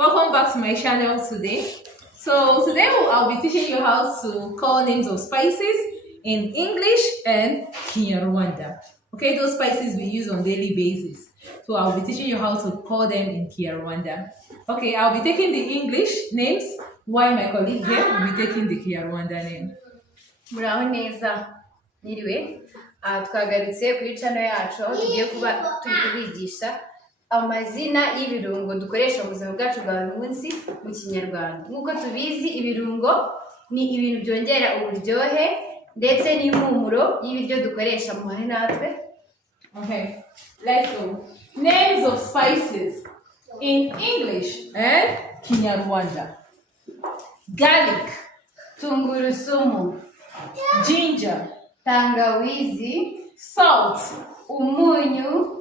Welcome back to my channel today. So today I'll be teaching you how to call names of spices in English and Kinyarwanda. Okay, those spices we use on daily basis. So I'll be teaching you how to call them in Kinyarwanda. Okay, I'll be taking the English names while my colleague here will be taking the Kinyarwanda name. Muraho neza niriwe twagarutse kuri channel yacu aho tugiye kuba turi kubigisha amazina y'ibirungo dukoresha mu buzima bwacu bwa buri munsi mu Kinyarwanda. Nk'uko tubizi, ibirungo ni ibintu byongera uburyohe ndetse n'impumuro y'ibiryo dukoresha mu hari natwe. Okay, let's go. Names of spices in English and Kinyarwanda. Garlic, Tungurusumu, ginger, tangawizi, salt, umunyu,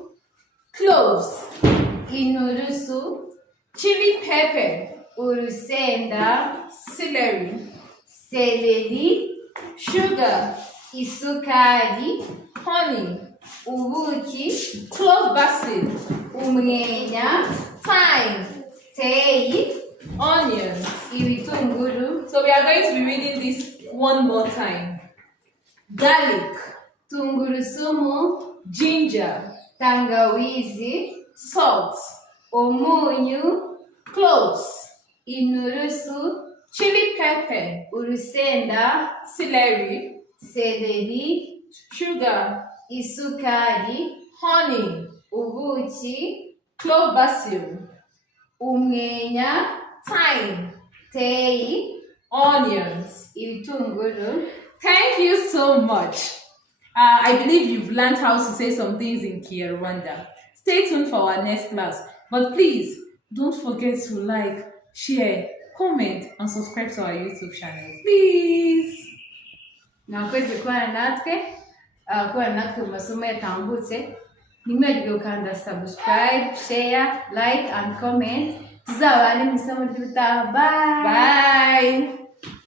cloves, inurusu, chili pepper, urusenda, celery, seleri, sugar, isukari, honey, ubuki, clove basil, umwenya, thyme, teyi, onions. ibitunguru, So we are going to be reading this one more time. Garlic, tungurusumu, ginger, tangawizi, salt, umunyu, cloves, inurusu, chili pepper, urusenda, celery, seleri, sugar, isukari, honey, ubuki, clove basil, umwenya, thyme, teyi, onions. ibitunguru. Thank you so much. I believe you've learned how to say some things in Kinyarwanda. Stay tuned for our next class. But please, don't forget to like, share, comment, and subscribe to our YouTube channel. Please. Mwakoze kubana natwe mu masomo yatambutse. Nimwebwe gukanda subscribe, share, like and comment. Tuzabane mu isomo ry'ubutaha. Bye. Bye.